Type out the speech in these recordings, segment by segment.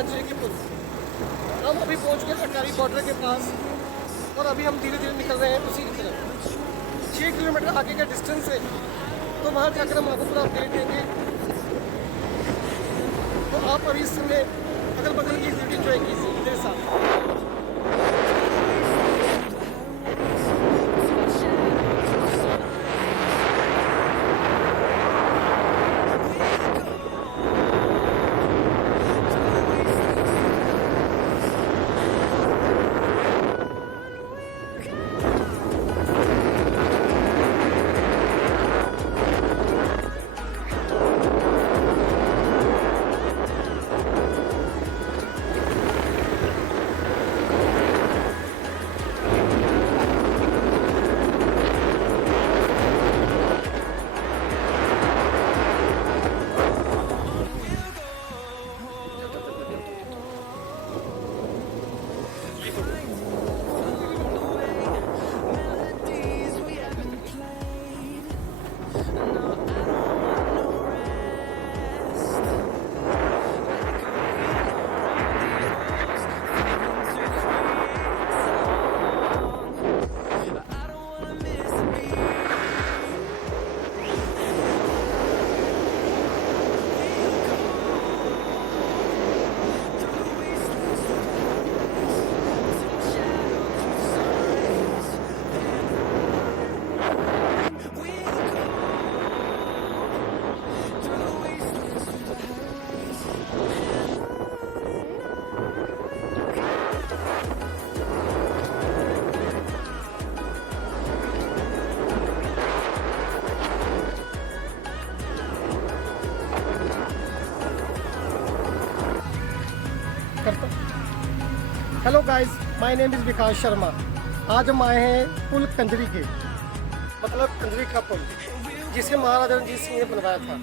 कंजरी के पुल। हम अभी पहुंच गए अटारी बॉर्डर के पास और अभी हम धीरे धीरे निकल रहे हैं उसी की तरफ। 6 किलोमीटर आगे का डिस्टेंस है, तो वहाँ जाकर हम आपको पूरा अपडेट देंगे। तो आप अभी इस समय अगल बगल की एक्टिविटी एंजॉय कीजिए मेरे साथ। Hello guys, my name is Vikas Sharma. आज हम आए हैं पुल कंजरी के, मतलब कंजरी का पुल, जिसे महाराजा रणजीत सिंह ने बनवाया था।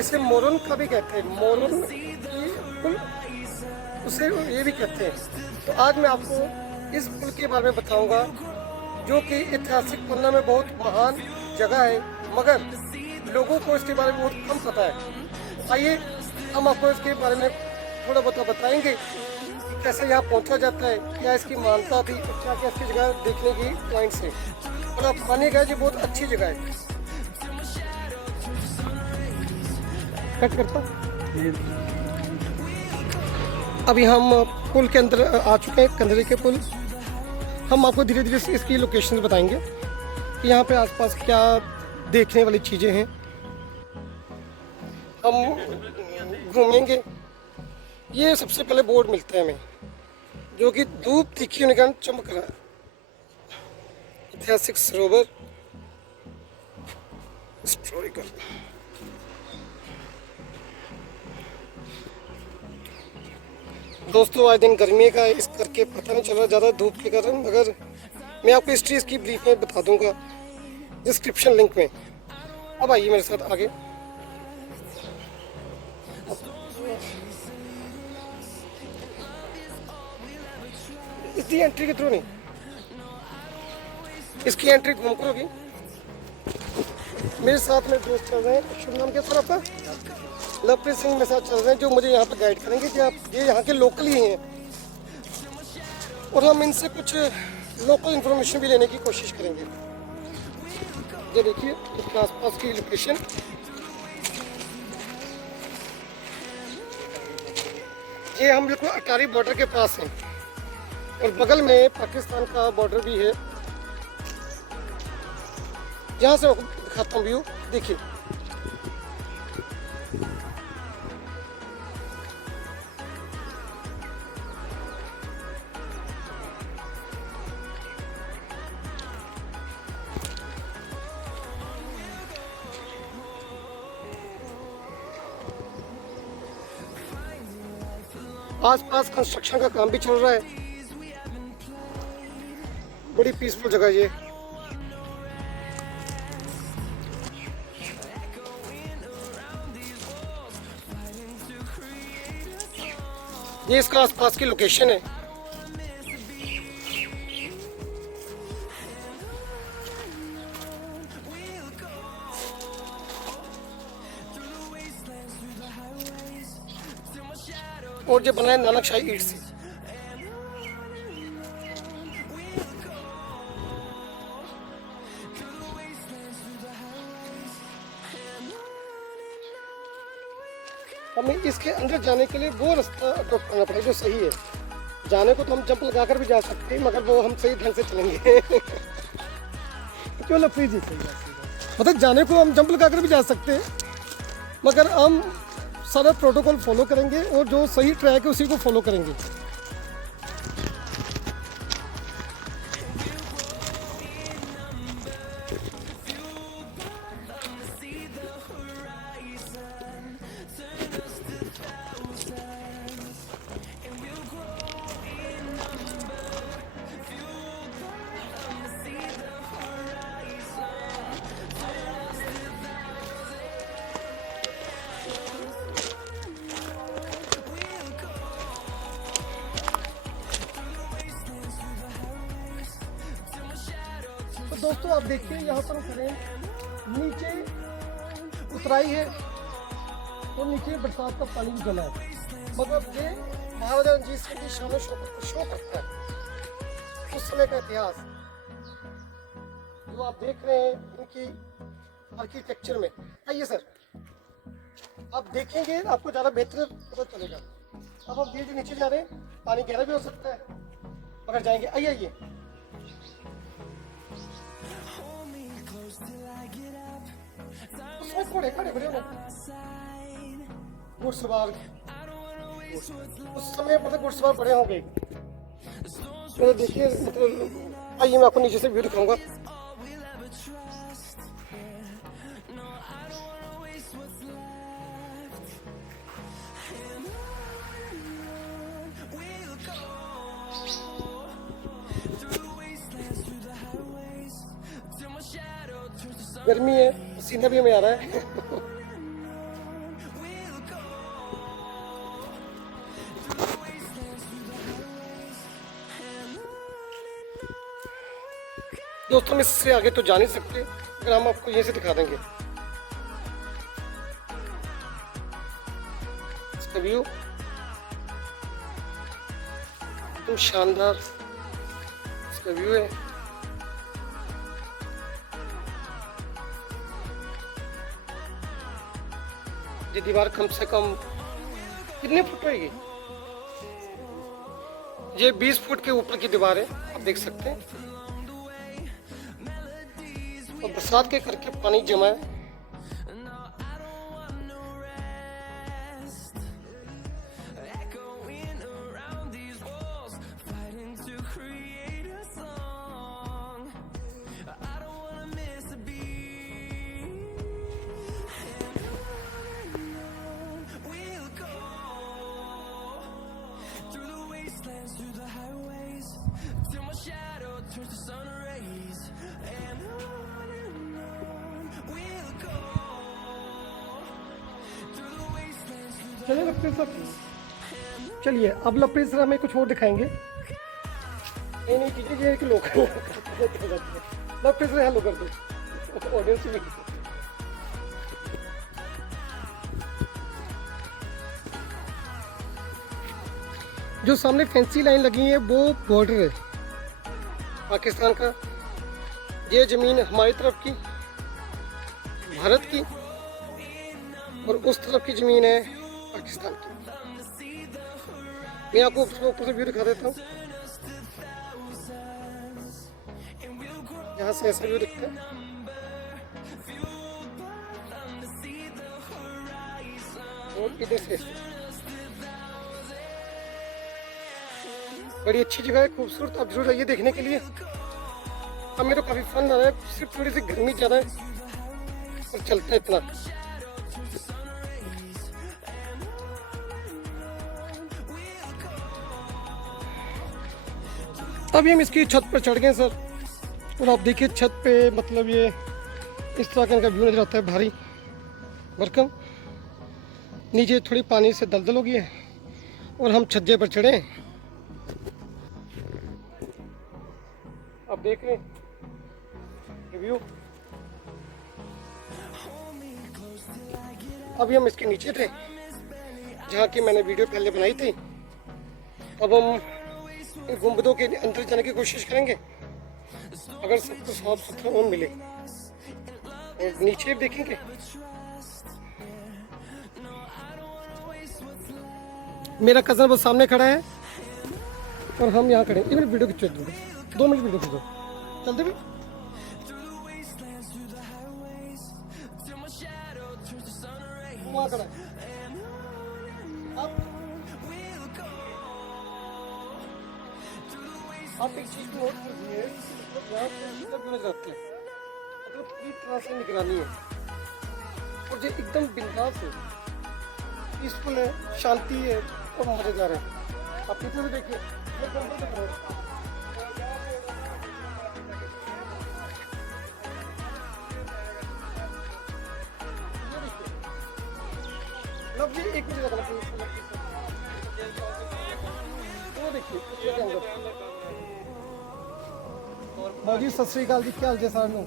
इसे मोरन का भी कहते हैं, मोरन पुल उसे ये भी कहते हैं। तो आज मैं आपको इस पुल के बारे में बताऊंगा, जो कि ऐतिहासिक तुलना में बहुत महान जगह है, मगर लोगों को इसके बारे में बहुत कम पता है। आइए हम आपको इसके बारे में थोड़ा बहुत बताएंगे, कैसे यहाँ पहुँचा जाता है, क्या इसकी मान्यता थी, क्या क्या इसकी जगह देखने की पॉइंट्स है। और आप मानिएगा ये बहुत अच्छी जगह है। कट करता। अभी हम पुल के अंदर आ चुके हैं, कंजरी के पुल। हम आपको धीरे धीरे इसकी लोकेशन बताएंगे कि यहाँ पे आसपास क्या देखने वाली चीज़ें हैं। हम घूमेंगे। ये सबसे पहले बोर्ड मिलता है हमें, जो कि धूप तीखी होने के कारण चमक रहा है। ऐतिहासिक सरोवर हिस्टोरिकल। दोस्तों आज दिन गर्मी का है, इस करके पता नहीं चल रहा ज़्यादा धूप के कारण, मगर मैं आपको हिस्ट्री इसकी ब्रीफ में बता दूंगा डिस्क्रिप्शन लिंक में। अब आइए मेरे साथ आगे। इसकी एंट्री के थ्रू नहीं, इसकी एंट्री घूम कर होगी। मेरे साथ में दोस्त चल रहे हैं। शुभ नाम क्या सर आपका? लवप्रीत सिंह मेरे साथ चल रहे हैं, जो मुझे यहाँ पर गाइड करेंगे कि आप ये यहाँ के लोकल ही हैं, और हम इनसे कुछ लोकल इन्फॉर्मेशन भी लेने की कोशिश करेंगे। ये देखिए इसके आसपास की लोकेशन। ये हम बिल्कुल अटारी बॉर्डर के पास हैं, और बगल में पाकिस्तान का बॉर्डर भी है। यहाँ से आपको दिखाता हूँ व्यू, देखिए। आसपास कंस्ट्रक्शन का काम भी चल रहा है। बड़ी पीसफुल जगह ये इसका आसपास की लोकेशन है। और जो बना है नानकशाही ईंट से। हमें इसके अंदर जाने के लिए वो रास्ता अडॉप्ट करना पड़ेगा जो सही है। जाने को तो हम जंप लगाकर भी जा सकते हैं, मगर वो हम सही ढंग से चलेंगे। क्यों लफड़ी जी? मतलब जाने को हम जंप लगाकर भी जा सकते हैं, मगर हम सारा प्रोटोकॉल फॉलो करेंगे और जो सही ट्रैक है उसी को फॉलो करेंगे। तो दोस्तों आप देखिए यहाँ पर खड़े नीचे उतराई है और नीचे बरसात का पानी भी जमा है, मगर ये महाराजा रणजीत सिंह की शान शौकत को शो करता है। उस समय का इतिहास जो आप देख रहे हैं इनकी आर्किटेक्चर में। आइए सर, आप देखेंगे आपको ज़्यादा बेहतर पता चलेगा। अब आप धीरे धीरे नीचे जा रहे हैं, पानी गहरा भी हो सकता है मगर जाएंगे। आइए आइए, उसमें घोड़े खड़े बड़े घुड़सवार, उस समय मतलब घुड़सवार बड़े होंगे। तो देखिए मतलब, आइए मैं आपको नीचे से व्यू दिखाऊंगा। गर्मी है, पसीना भी हमें आ रहा है। दोस्तों हम इससे आगे तो जा नहीं सकते, अगर हम आपको यहीं से दिखा देंगे इसका व्यू। तो शानदार इसका व्यू है। ये दीवार कम से कम कितने फुट रहेगी? ये 20 फुट के ऊपर की दीवार है, आप देख सकते हैं। और बरसात के करके पानी जमा है। चलिए लपटेश सर, चलिए अब लपटेश सर हमें कुछ और दिखाएंगे। नहीं नहीं ठीक है, कि लोग लपटेश सर हेलो कर दो ऑडियंस में। जो सामने फैंसी लाइन लगी है वो बॉर्डर है पाकिस्तान का। ये जमीन हमारी तरफ की, भारत की, और उस तरफ की जमीन है पाकिस्तान की। मैं आपको ऊपर से व्यू दिखा देता हूँ। यहाँ से ऐसा व्यू दिखता है। और इधर से बड़ी अच्छी जगह है, खूबसूरत। आप जरूर आइए देखने के लिए। अब मेरे को काफी फन आ रहा है, सिर्फ थोड़ी सी गर्मी ज्यादा है और चलता है इतना। अभी हम इसकी छत पर चढ़ गए सर, और आप देखिए छत पे मतलब ये इस तरह का इनका व्यू नजर आता है, भारी भरकम। नीचे थोड़ी पानी से दलदल हो गई है और हम छज्जे पर चढ़े। आप देख रहे हैं व्यू। अभी हम इसके नीचे थे जहाँ की मैंने वीडियो पहले बनाई थी। अब हम इन गुंबदों के अंदर जाने की कोशिश करेंगे, अगर सबको साफ सुथरा ऊन मिले। और नीचे देखेंगे, मेरा कज़न वो सामने खड़ा है और हम यहाँ खड़े हैं। एक मिनट वीडियो खींचो, 2 मिनट वीडियो खींचो, चलते भी। वहाँ खड़ा है। आप एक चीज नोट कीजिए, रहते हैं मतलब पूरी तरह से निगरानी है और जो एकदम बिंदास है, पीसफुल है, शांति है और मजेदार है। आप पीछे भी देखिए, जी एक मिनट वो देखिए भाजी, सत श्री अकाल जी, क्या हाल जी सानू।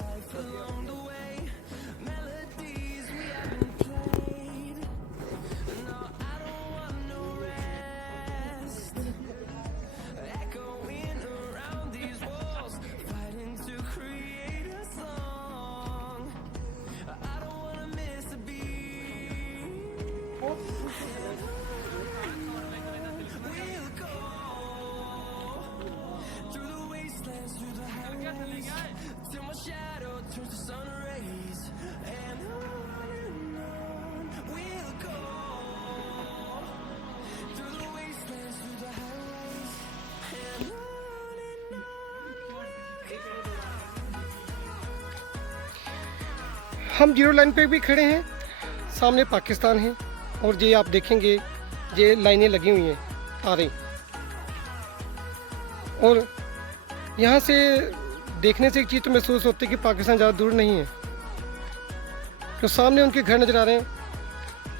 हम जीरो लाइन पे भी खड़े हैं, सामने पाकिस्तान है और ये आप देखेंगे ये लाइनें लगी हुई हैं, तारें, और यहाँ से देखने से एक चीज़ तो महसूस होती है कि पाकिस्तान ज़्यादा दूर नहीं है, तो सामने उनके घर नज़र आ रहे हैं।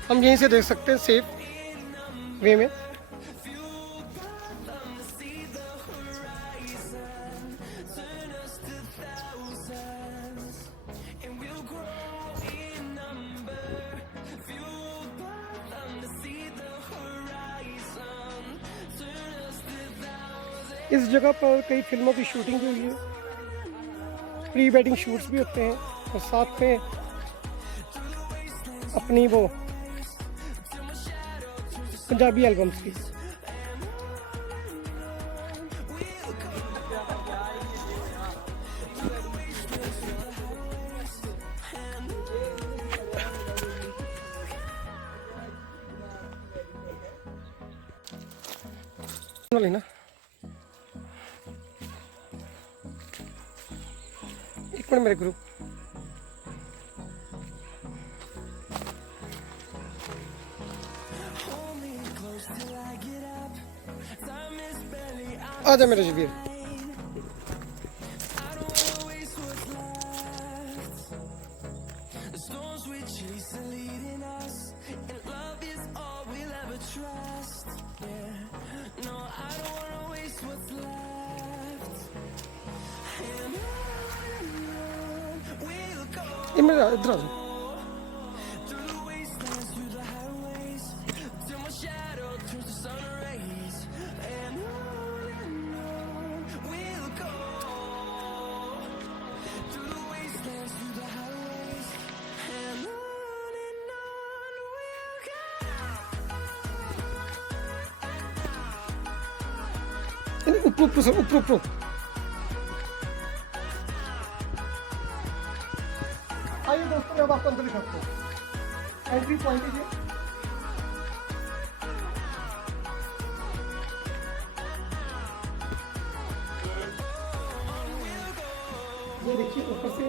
हम यहीं से देख सकते हैं सेफ वे में। इस जगह पर कई फिल्मों की शूटिंग भी हुई है, प्री वेडिंग शूट्स भी होते हैं और साथ में अपनी वो पंजाबी एल्बम्स की। ना एक मिनट मेरे ग्रुप, आजा मेरे जबीर। इधर आ जाओ। ऊपर सर, ऊपर आइए दोस्तों, मैं आपको अंदर दिखाता हूँ। एंट्री पॉइंट है ये देखिए ऊपर से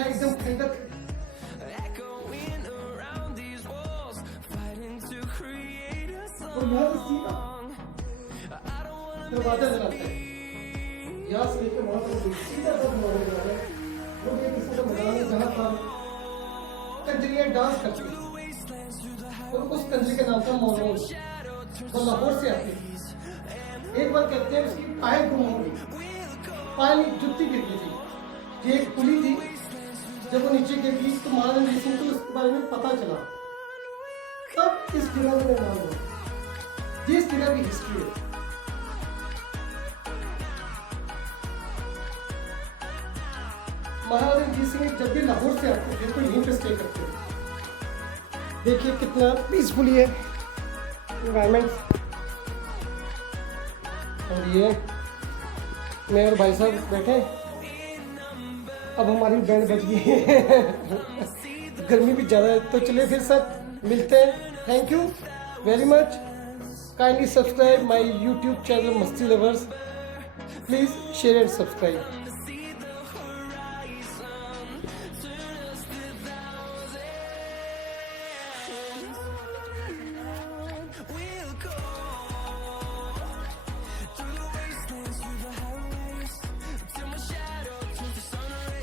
एकदम ठंडक, दरवाजा लगाते हैं यहाँ से लेकर वहाँ तक सीधा तक हमारे जा रहे हैं। वो एक किस्म का मैदान है जहाँ पर कंजरियाँ डांस करती हैं और उस कंजरी का नाम था मोनोन, वो लाहौर से आती है। एक बार कहते हैं उसकी पायल गुम हो गई, पायल जुत्ती गिर गई थी। ये एक पुली थी, जब वो नीचे गिर गई तो महाराजा रणजीत सिंह को उसके बारे में पता चला, तब इस जगह का निर्माण हुआ, जिस जगह की हिस्ट्री है। महाराजा रणजीत सिंह जब भी लाहौर से आते थे तो यहीं पे स्टे करते थे। देखिए कितना पीसफुली है एनवायरमेंट। और ये मैं और भाई साहब बैठे, अब हमारी बैंड बज गई है गर्मी भी ज़्यादा है, तो चलिए फिर सब मिलते हैं। Thank you very much. Kindly subscribe my YouTube channel Masti lovers. Please share and subscribe.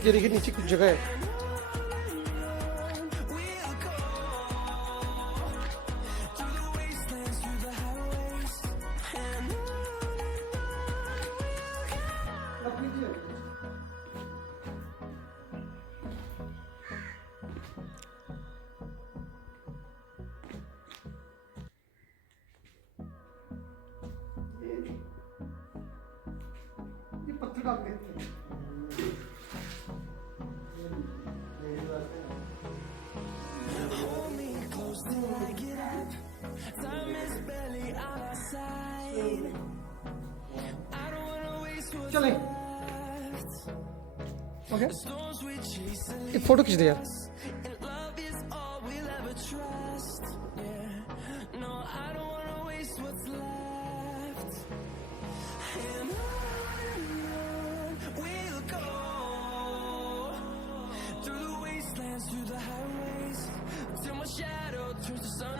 ये देखिए नीचे कुछ जगह है। ये पत्थर डाल देते हैं। चले ओके, एक फोटो खींच दे यार। Through the wastelands, through the highways, till my shadow turns to sun.